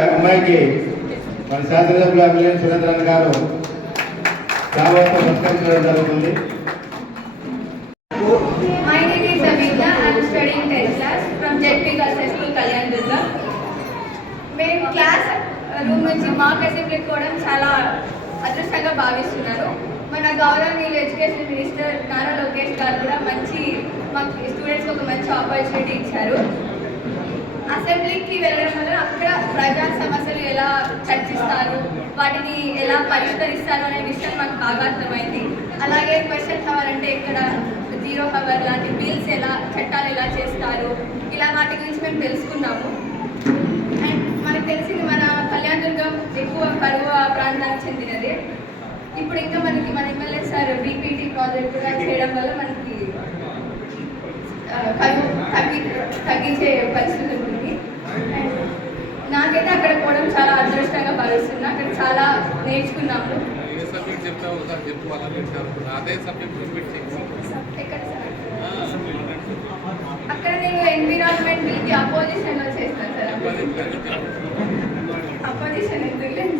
అమ్మాయికి మన శాసనసభ్యులు అమ్మిలేని సురేంద్రన్ గారు దావత్తో సత్కరించడం జరుగుతుంది. My name is Avita. I am studying 10th class from JP Girls School, Kalyan Durga. మేము క్లాస్ రూమ్ నుంచి మాక్ అసెంబ్లీ కోవడం చాలా అదృష్టంగా భావిస్తున్నాను. మన గౌరవనీయులు ఎడ్యుకేషన్ మినిస్టర్ నారా లోకేష్ గారు కూడా మాకు స్టూడెంట్స్కి ఒక మంచి ఆపర్చునిటీ ఇచ్చారు. అసెంబ్లీకి వెళ్ళడం వల్ల అక్కడ ప్రజా సమస్యలు ఎలా చర్చిస్తారు, వాటిని ఎలా పరిష్కరిస్తారు అనే విషయం మాకు బాగా అర్థమైంది. అలాగే క్వశ్చన్ అవర్ అంటే ఇక్కడ 0 అవర్ లాంటి బిల్స్ చట్టాలు ఎలా చేస్తారు, ఇలా వాటి గురించి మేము తెలుసుకున్నాము. అండ్ మనకు తెలిసింది మన కళ్యాణ్ దుర్గం ఎక్కువ కరువు ప్రాంతానికి చెందినది. ఇప్పుడు ఇంకా మన ఎమ్మెల్యే సార్ బీపీటీ ప్రాజెక్ట్ కూడా చేయడం వల్ల మనకి తగ్గించే పరిస్థితి ఉంది. నాకైతే అక్కడ పోవడం చాలా అదృష్టంగా భావిస్తున్నా. అక్కడ చాలా నేర్చుకున్నాము. అక్కడ నేను ఎన్విరాన్మెంట్ బిల్కి అపోజిషన్లో చేస్తాను సార్. అపోజిషన్ ఎందుకు లేదు.